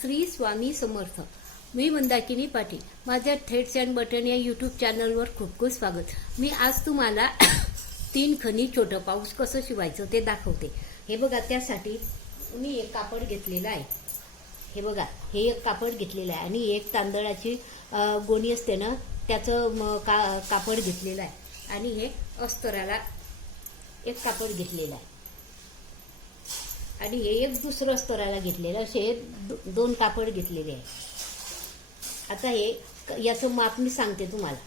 श्री स्वामी समर्थ. मी मंदाकिनी पाटील. माझ्या threads and button या YouTube चॅनलवर खूप खूप स्वागत. मी आज तुम्हाला 3 खणी छोटं पाऊस कसं शिवायचं ते दाखवते. हे बघा, त्यासाठी मी एक कापड घेतलेलं आहे. हे बघा, हे एक कापड घेतलेलं आहे आणि एक तांदळाची गोणी असते ना, त्याचं कापड घेतलेलं आहे आणि हे अस्तराला एक कापड घेतलेलं आहे आणि हे एक दुसरं अस्तराला घेतलेलं, असे 2 कापड घेतलेले आहे. आता हे याचं माप मी सांगते तुम्हाला.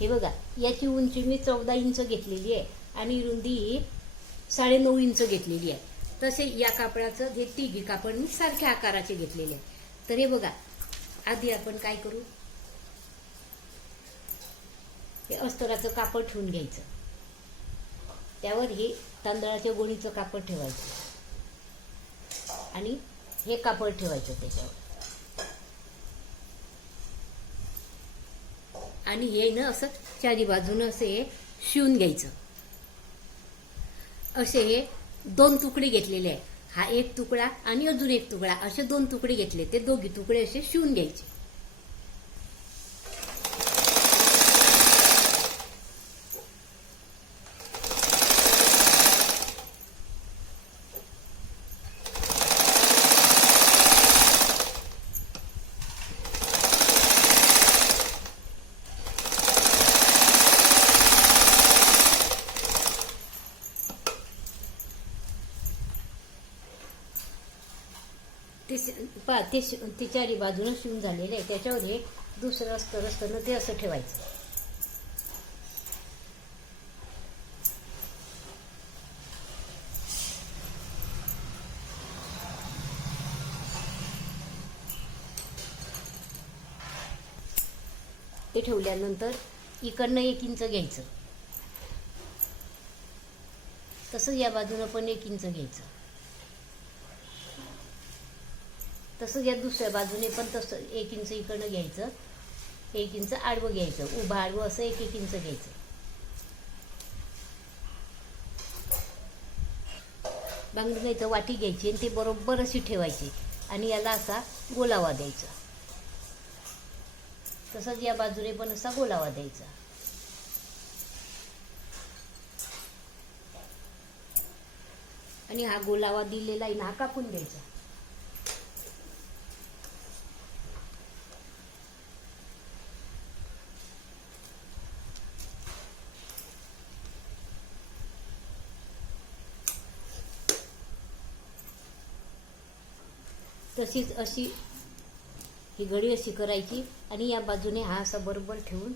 हे बघा, याची उंची मी 14 इंच घेतलेली आहे आणि रुंदी 9.5 इंच घेतलेली आहे. तसे या कापडाचं हे तिघी कापड मी सारख्या आकाराचे घेतलेले आहे. तर हे बघा, आधी आपण काय करू, हे अस्तराचं कापड ठेवून घ्यायचं, त्यावर हे तांदळाच्या गोणीचं कापड ठेवायचं आणि हे कापड ठेवायचं त्याच्यावर आणि हे ना असं चारी बाजूनं असे शिवून घ्यायचं. असे हे 2 तुकडे घेतलेले आहे. हा एक तुकडा आणि अजून एक तुकडा, असे 2 तुकडे घेतले. ते दोघी तुकडे असे शिवून घ्यायचे. ते चारी बाजूनं शिवून झालेलं आहे. त्याच्यावर हे दुसरं अस्तर असताना ते असं ठेवायचं. ते ठेवल्यानंतर इकडनं 1 इंच घ्यायचं, तसंच या बाजूनं पण 1 इंच घ्यायचं, तसंच या दुसऱ्या बाजूने पण तसं 1 इंच इकडनं घ्यायचं, 1 इंच आडवं घ्यायचं, उभं आडवं असं 1-1 इंच घ्यायचं. बांगडी नाही तर वाटी घ्यायची आणि ते बरोबर अशी ठेवायची आणि याला असा गोलावा द्यायचा. तसंच या बाजूने पण असा गोलावा द्यायचा आणि हा गोलावा दिलेला आहे ना, हा कापून द्यायचा. तशीच अशी ही घडी अशी करायची आणि या बाजूने हा असा बरोबर ठेवून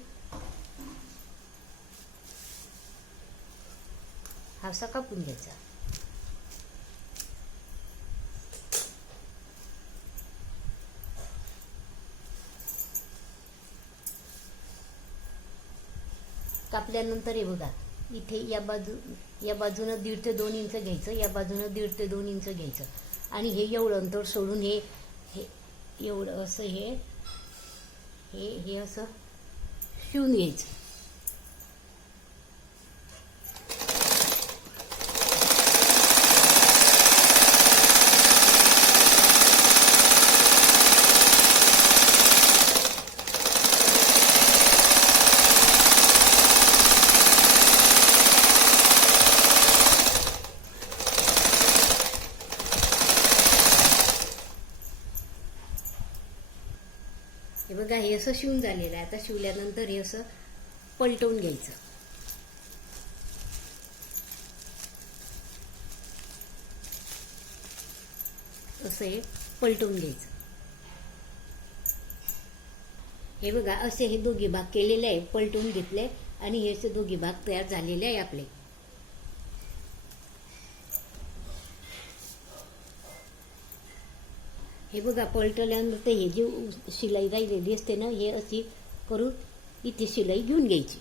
हा असा कापून घ्यायचा. कापल्यानंतर हे बघा, इथे या बाजूनं 1.5 ते 2 इंच घ्यायचं, या बाजूनं 1.5 ते 2 इंच घ्यायचं आणि हे एवढं अंतर सोडून हे एवढं असं हे असं शिवून घ्यायचं. हे बघा, हे असं शिवून झालेलं आहे. आता शिवल्यानंतर हे असं पलटवून घ्यायचं. असं हे पलटवून घ्यायचं. हे बघा, असे हे दोघी भाग केलेले आहे, पलटवून घेतले आणि हे असे दोघी भाग तयार झालेले आहे आपले. हे बघा, पलटल्यानंतर हे जी शिलाई राहिलेली असते ना, हे अशी करून इथे शिलाई घेऊन घ्यायची.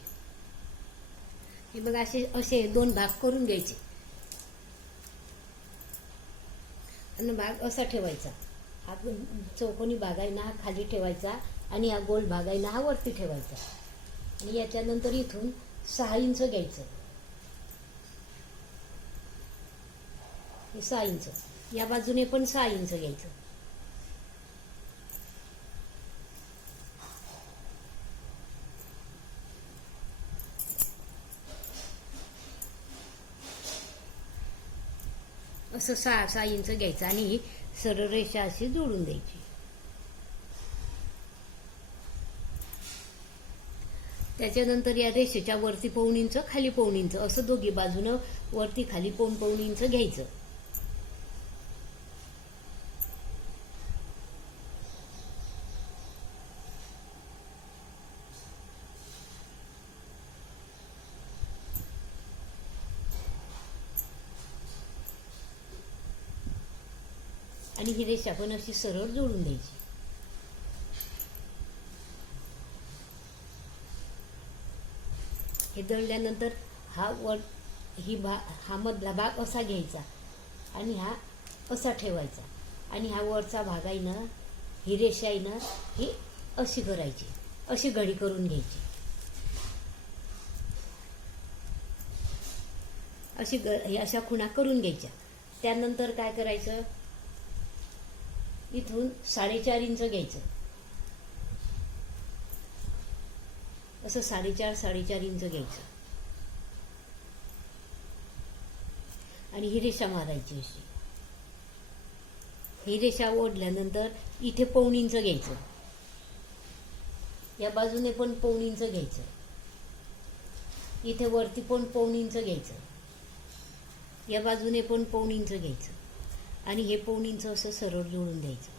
हे बघा, असे 2 भाग करून घ्यायचे आणि भाग असा ठेवायचा. हा चौकोनी भाग आहे ना, हा खाली ठेवायचा आणि हा गोल भाग आहे ना, हा वरती ठेवायचा. आणि याच्यानंतर इथून 6 इंच घ्यायचं हे 6 इंच. या बाजूने पण 6 इंच घ्यायचं. असं 6 इंच घ्यायचं आणि ही सरळ रेषा अशी जोडून द्यायची. त्याच्यानंतर या रेषेच्या वरती 1.5 इंच खाली 1.5 इंच असं दोघी बाजूनं वरती खाली 1.5 इंच घ्यायचं. आणि ही रेषा पण अशी सरळ जोडून द्यायची. हे दळल्यानंतर हा मधला भाग असा घ्यायचा आणि हा असा ठेवायचा आणि हा वरचा भाग आहे ना, ही रेषा आहे ना, ही अशी करायची, अशी घडी करून घ्यायची. अशा खुणा करून घ्यायच्या. त्यानंतर काय करायचं, इथून 4.5 इंच घ्यायचं. असं 4.5 इंच घ्यायचं आणि ही रेषा मारायची अशी. ही रेषा ओढल्यानंतर इथे 1.5 इंच घ्यायचं. या बाजूने पण 1.5 इंच घ्यायचं. इथे वरती पण 1.5 इंच घ्यायचं. या बाजूने पण 1.5 इंच घ्यायचं आणि हे 1.5 इंच असं सरळ जोडून द्यायचं.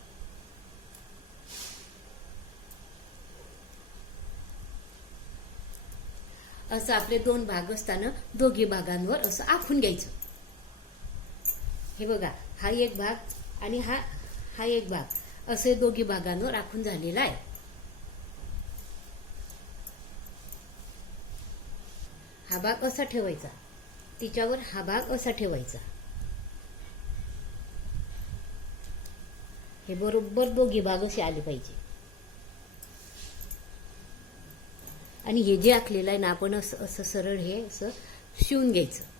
असं आपले 2 भाग असताना दोघी भागांवर असं आखून घ्यायचं. हे बघा, हा एक भाग आणि हा एक भाग असे दोघी भागांवर आखून झालेला आहे. हा भाग असा ठेवायचा, तिच्यावर हा भाग असा ठेवायचा. हे बरोबर दोघी भाग असे आले पाहिजे. आणि हे जे आखलेलं आहे ना आपण असं सरळ हे असं शिवून घ्यायचं.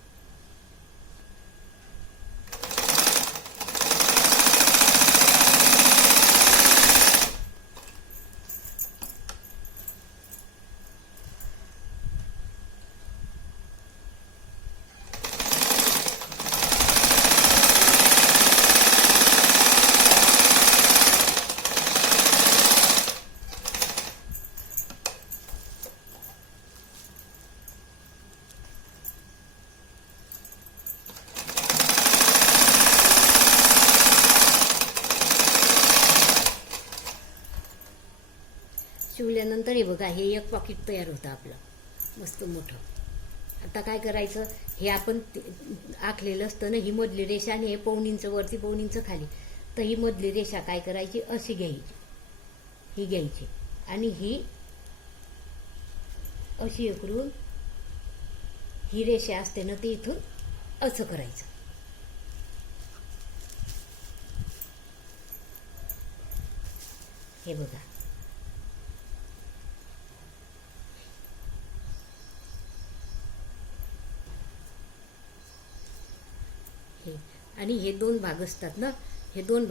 शिवल्यानंतर हे बघा, हे एक पॉकेट तयार होतं आपलं मस्त मोठं. आता काय करायचं, हे आपण आखलेलं असतं ना, ही मधली रेषा आणि हे 1.5 इंच वरती 1.5 इंच खाली, तर ही मधली रेषा काय करायची, अशी घ्यायची, ही घ्यायची आणि ही अशी करून ही रेषा असते ना, ती इथून असं करायचं. हे बघा, आणि हे 2 भाग असतात ना, हे 2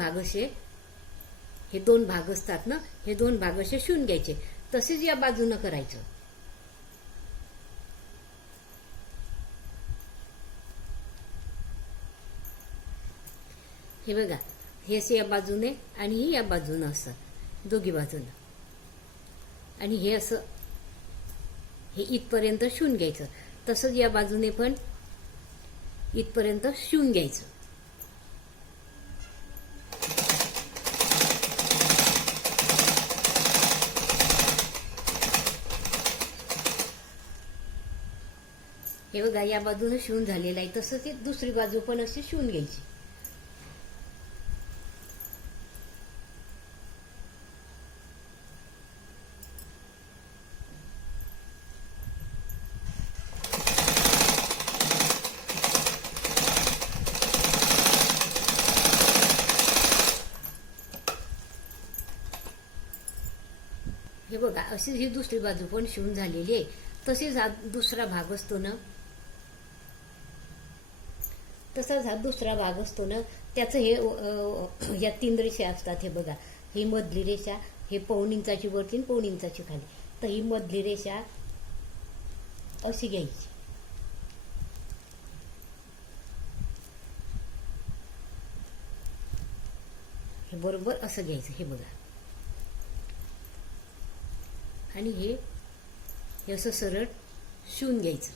भाग असतात ना, हे 2 भाग असे शिवून घ्यायचे. तसेच या बाजूनं करायचं. हे बघा, हे असे या बाजूने आणि ही या बाजूनं असं दोघी बाजूनं, आणि हे असं हे इथपर्यंत शिवून घ्यायचं. तसंच या बाजूने पण इथपर्यंत शिवून घ्यायचं. हे बघा, या बाजूने शिवून झालेलं आहे. तसंच दुसरी बाजू पण अशी शिवून घ्यायची. हे बघा, अशी ही दुसरी बाजू पण शिवून झालेली आहे. तसेच हा दुसरा भाग असतो ना, तसाच हा दुसरा भाग असतो ना, त्याचं हे या 3 रेषा असतात. हे बघा, ही मधली रेषा, हे 1.5 इंचाची वरती आणि 1.5 इंचाची खाली. तर ही मधली रेषा अशी घ्यायची. हे बरोबर असं घ्यायचं. हे बघा, आणि हे असं सरळ शिवून घ्यायचं.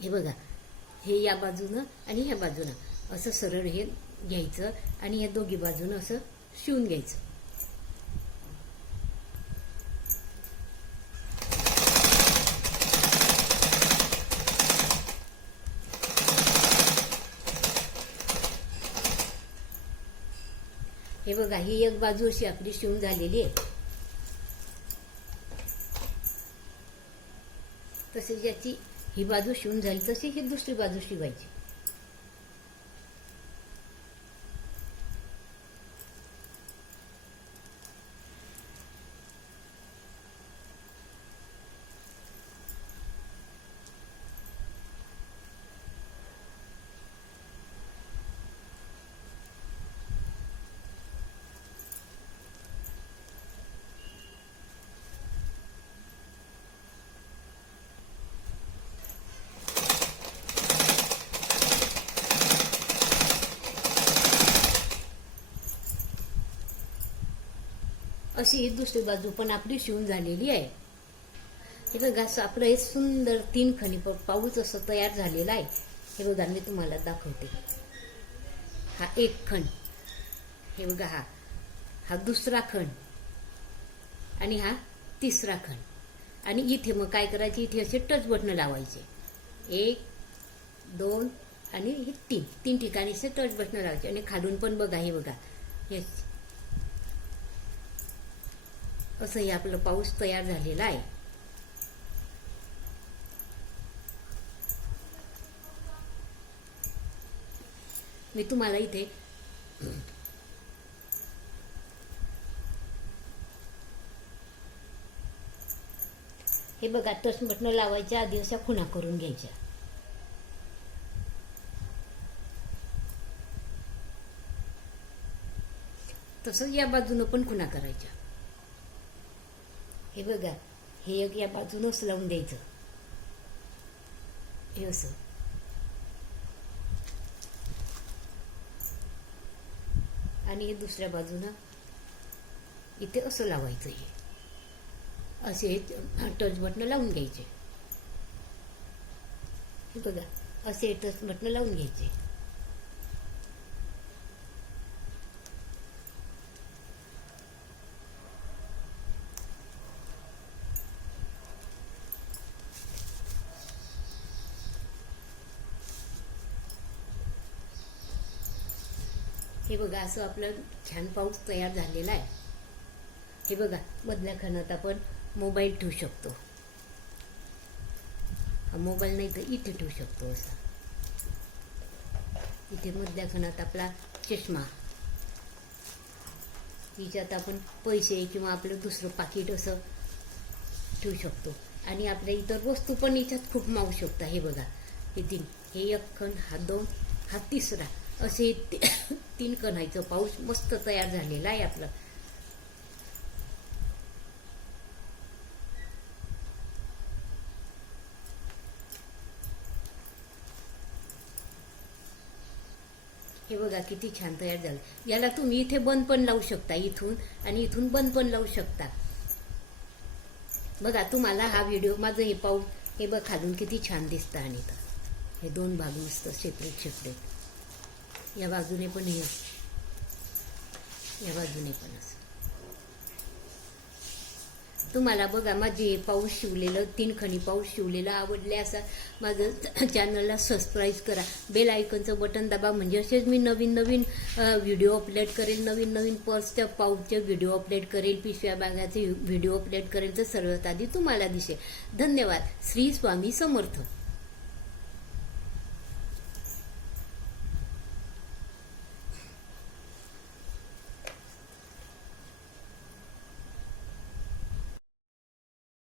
हे बघा, हे या बाजूनं आणि ह्या बाजूनं असं सरळ हे घ्यायचं आणि या दोघी बाजूनं असं शिवून घ्यायचं. हे बघा, ही एक बाजू अशी आपली शिवून झालेली आहे. तसेच याची ही बाजू शिवून झाली, तशी ही दुसरी बाजू शिवायची. अशी ही दुसरी बाजू पण आपली शिवून झालेली आहे. हे बघा, असं आपलं हे सुंदर 3 खणी पाऊच असं तयार झालेलं आहे. हे बघा, मी तुम्हाला दाखवते. हा एक खण, हे बघा, हा दुसरा खण आणि हा तिसरा खण. आणि इथे मग काय करायचे, इथे असे टच बटणं लावायचे. 1, 2 आणि हे 3 ठिकाणी असे टच बटणं लावायचे. आणि खालून पण बघा, हे बघा, हे असं हे आपलं पाऊस तयार झालेला आहे. मी तुम्हाला इथे हे बघा, टच बटणं लावायच्या आधी अशा खुणा करून घ्यायच्या. तसंच या बाजूनं पण खुणा करायच्या. हे बघा, हे एक या बाजूनच लावून द्यायचं. हे असं. आणि हे दुसऱ्या बाजूनं इथे असं लावायचं. हे असे टच बटणं लावून घ्यायचे. हे बघा, असे टच बटणं लावून घ्यायचे. हे बघा, असं आपलं छान पाऊस तयार झालेला आहे. हे बघा, मधल्या खणात आपण मोबाईल ठेवू शकतो. हा मोबाईल नाही तर इथे ठेवू शकतो. असा इथे मधल्या खणात आपला चष्मा, हिच्यात आपण पैसे किंवा आपलं दुसरं पाकिट असं ठेवू शकतो. आणि आपल्या इतर वस्तू पण याच्यात खूप मावू शकतात. हे बघा, हे 3, हे एक खण, हा 2, हा तिसरा, असे 3 कणायचं पाऊस मस्त तयार झालेला आहे आपलं. हे बघा, किती छान तयार झालं. याला तुम्ही इथे बंद पण लावू शकता, इथून आणि इथून बंद पण लावू शकता. बघा, तुम्हाला हा व्हिडिओ माझं हे पाऊस, हे बघ खालून किती छान दिसतं. आणि हे 2 भाग नुसतं सेपरेट सेपरेट. या बाजूने पण हे, या बाजूने पण असं. तुम्हाला बघा माझे पाऊस शिवलेलं 3 खणी पाऊस शिवलेलं आवडले असा माझं चॅनलला सबस्क्राईब करा, बेल आयकॉनचं बटन दाबा, म्हणजे असेच मी नवीन नवीन व्हिडिओ अपलोड करेल, नवीन नवीन पर्सच्या पाऊसचे व्हिडिओ अपलोड करेल, पिशव्या बागाचे व्हिडिओ अपलोड करेल तर सर्वात आधी तुम्हाला दिसेल. धन्यवाद. श्री स्वामी समर्थ.